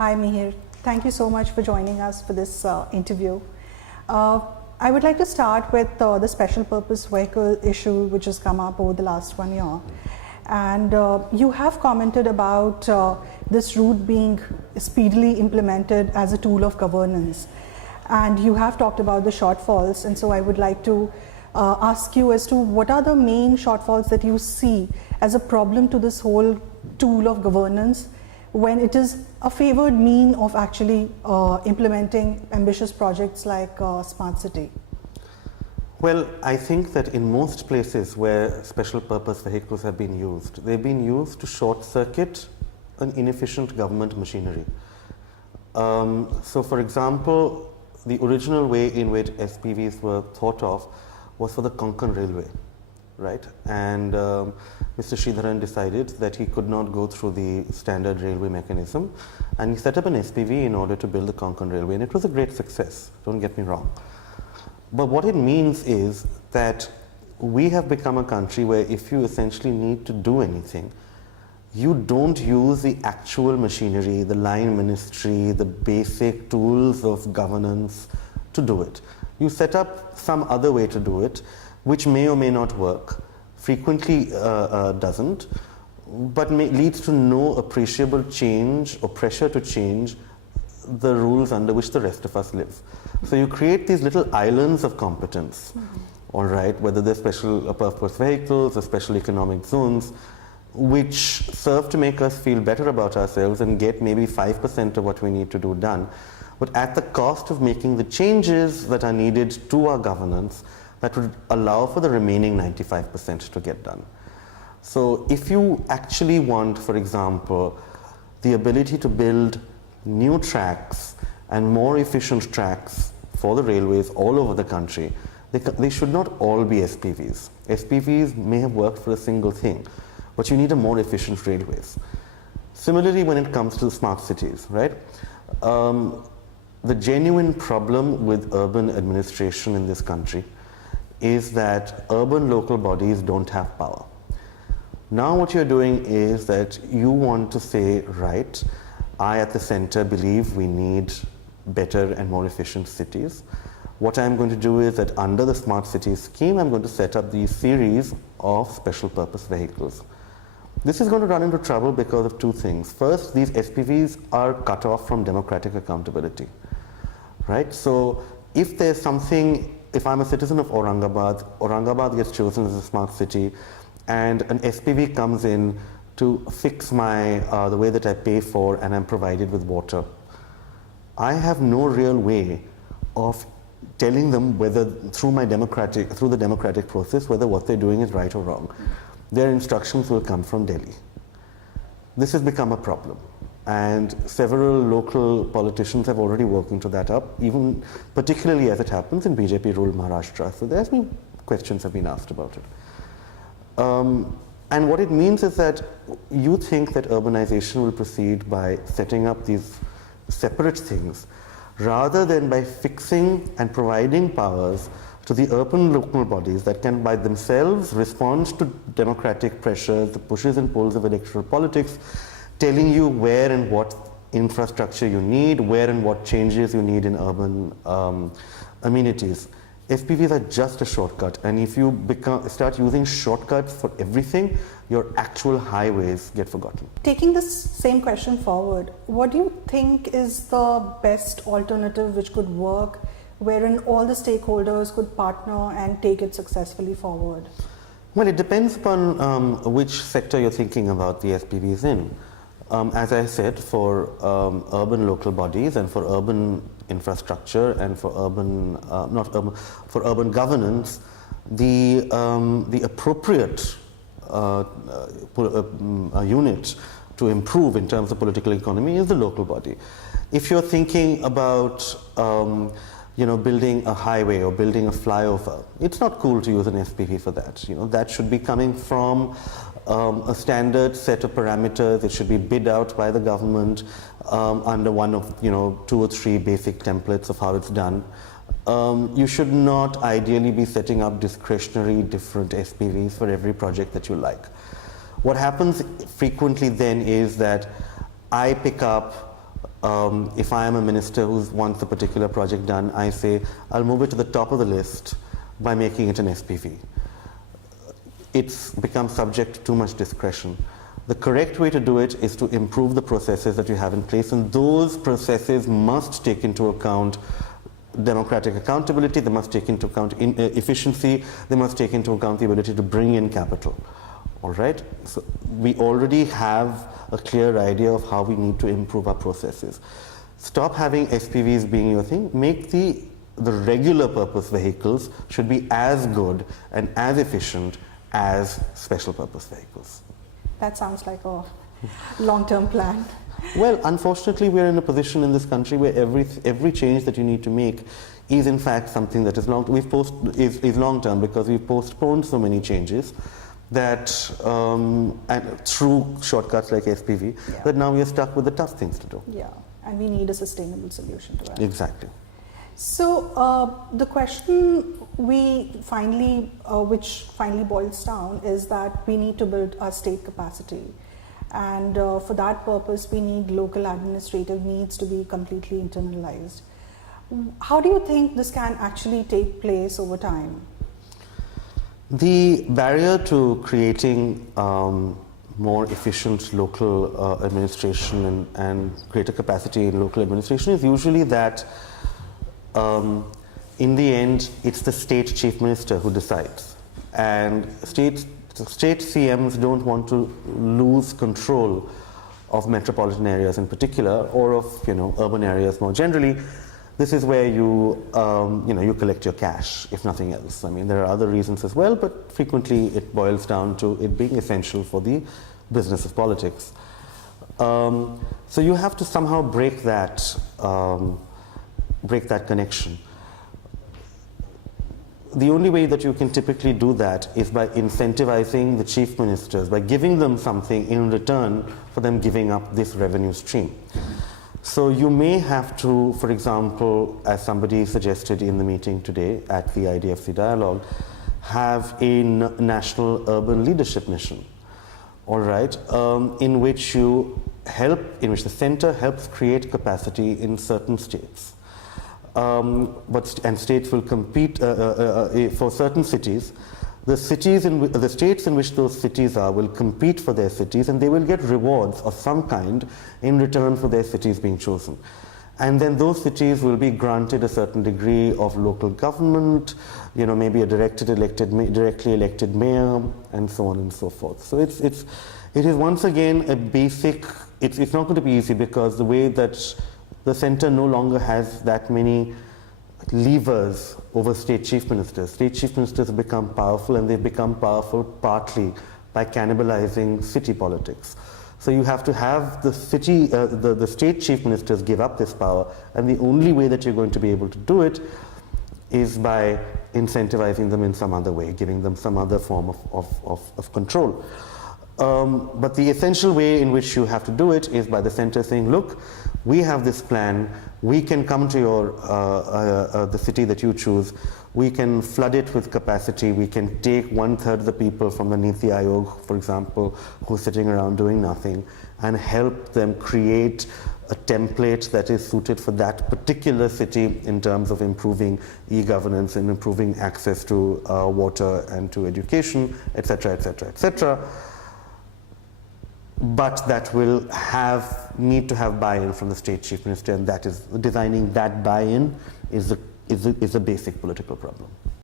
Hi Mihir, thank you so much for joining us for this interview. I would like to start with the special purpose vehicle issue which has come up over the last 1 year. And you have commented about this route being speedily implemented as a tool of governance. And you have talked about the shortfalls, and so I would like to ask you as to what are the main shortfalls that you see as a problem to this whole tool of governance when it is a favored mean of actually implementing ambitious projects like Smart City? Well, I think that in most places where special purpose vehicles have been used, they've been used to short circuit an inefficient government machinery. So for example, the original way in which SPVs were thought of was for the Konkan Railway, right? And Mr. Sridharan decided that he could not go through the standard railway mechanism, and he set up an SPV in order to build the Konkan Railway, and it was a great success, don't get me wrong. But what it means is that we have become a country where if you essentially need to do anything, you don't use the actual machinery, the line ministry, the basic tools of governance to do it. You set up some other way to do it, which may or may not work, frequently doesn't, but leads to no appreciable change or pressure to change the rules under which the rest of us live. So you create these little islands of competence, all right, whether they're special purpose vehicles or special economic zones, which serve to make us feel better about ourselves and get maybe 5% of what we need to do done, but at the cost of making the changes that are needed to our governance that would allow for the remaining 95% to get done. So if you actually want, for example, the ability to build new tracks and more efficient tracks for the railways all over the country, they should not all be SPVs. SPVs may have worked for a single thing, but you need a more efficient railways. Similarly, when it comes to smart cities, right? The genuine problem with urban administration in this country is that urban local bodies don't have power. Now what you're doing is that you want to say, right, I at the center believe we need better and more efficient cities. What I'm going to do is that under the smart cities scheme, I'm going to set up these series of special purpose vehicles. This is going to run into trouble because of two things. First, these SPVs are cut off from democratic accountability, right? So if there's something, if I'm a citizen of Aurangabad, Aurangabad gets chosen as a smart city, and an SPV comes in to fix my, the way that I pay for and I'm provided with water. I have no real way of telling them whether through the democratic process, whether what they're doing is right or wrong. Their instructions will come from Delhi. This has become a problem, and several local politicians have already woken to that up, even particularly as it happens in BJP ruled Maharashtra. So there's been questions have been asked about it. And what it means is that you think that urbanization will proceed by setting up these separate things, rather than by fixing and providing powers to the urban local bodies that can by themselves respond to democratic pressures, the pushes and pulls of electoral politics, telling you where and what infrastructure you need, where and what changes you need in urban amenities. SPVs are just a shortcut, and if you start using shortcuts for everything, your actual highways get forgotten. Taking this same question forward, what do you think is the best alternative which could work, wherein all the stakeholders could partner and take it successfully forward? Well, it depends upon which sector you're thinking about the SPVs in. As I said, for urban local bodies and for urban infrastructure and for urban, for urban governance, the appropriate unit to improve in terms of political economy is the local body. If you're thinking about building a highway or building a flyover, it's not cool to use an SPV for that. That should be coming from a standard set of parameters. It should be bid out by the government under one of 2 or 3 basic templates of how it's done. You should not ideally be setting up discretionary different SPVs for every project that you like. What happens frequently then is that I pick up If I am a minister who wants a particular project done, I say, I'll move it to the top of the list by making it an SPV. It's become subject to too much discretion. The correct way to do it is to improve the processes that you have in place, and those processes must take into account democratic accountability, they must take into account efficiency, they must take into account the ability to bring in capital. All right? So we already have a clear idea of how we need to improve our processes. Stop having SPVs being your thing. Make the regular purpose vehicles should be as good and as efficient as special purpose vehicles. That sounds like a long-term plan. Well, unfortunately, we're in a position in this country where every change that you need to make is in fact something that is long-term, because we've postponed so many changes that and through shortcuts like SPV, that now we are stuck with the tough things to do. Yeah, and we need a sustainable solution to that. Exactly. So the question which finally boils down is that we need to build our state capacity, and for that purpose we need local administrative needs to be completely internalized. How do you think this can actually take place over time? The barrier to creating more efficient local administration and greater capacity in local administration is usually that in the end, it's the state chief minister who decides, and state CMs don't want to lose control of metropolitan areas in particular, or of urban areas more generally. This is where you collect your cash, if nothing else. I mean, there are other reasons as well, but frequently it boils down to it being essential for the business of politics. So you have to somehow break that connection. The only way that you can typically do that is by incentivizing the chief ministers, by giving them something in return for them giving up this revenue stream. So you may have to, for example, as somebody suggested in the meeting today at the IDFC dialogue, have a national urban leadership mission, all right, in which the center helps create capacity in certain states. And states will compete for certain cities. The states in which those cities are will compete for their cities, and they will get rewards of some kind in return for their cities being chosen. And then those cities will be granted a certain degree of local government, maybe a directly elected mayor, and so on and so forth. So it is once again a basic. It's not going to be easy, because the way that the center no longer has that many levers over state chief ministers. State chief ministers have become powerful, and they've become powerful partly by cannibalizing city politics. So you have to have the state chief ministers give up this power, and the only way that you're going to be able to do it is by incentivizing them in some other way, giving them some other form of control. But the essential way in which you have to do it is by the center saying, look, we have this plan, we can come to the city that you choose, we can flood it with capacity, we can take 1/3 of the people from the Niti Aayog, for example, who's sitting around doing nothing, and help them create a template that is suited for that particular city in terms of improving e-governance and improving access to water and to education, etc., etc., etc. But that will need to have buy-in from the state chief minister, and that is designing that buy-in is a basic political problem.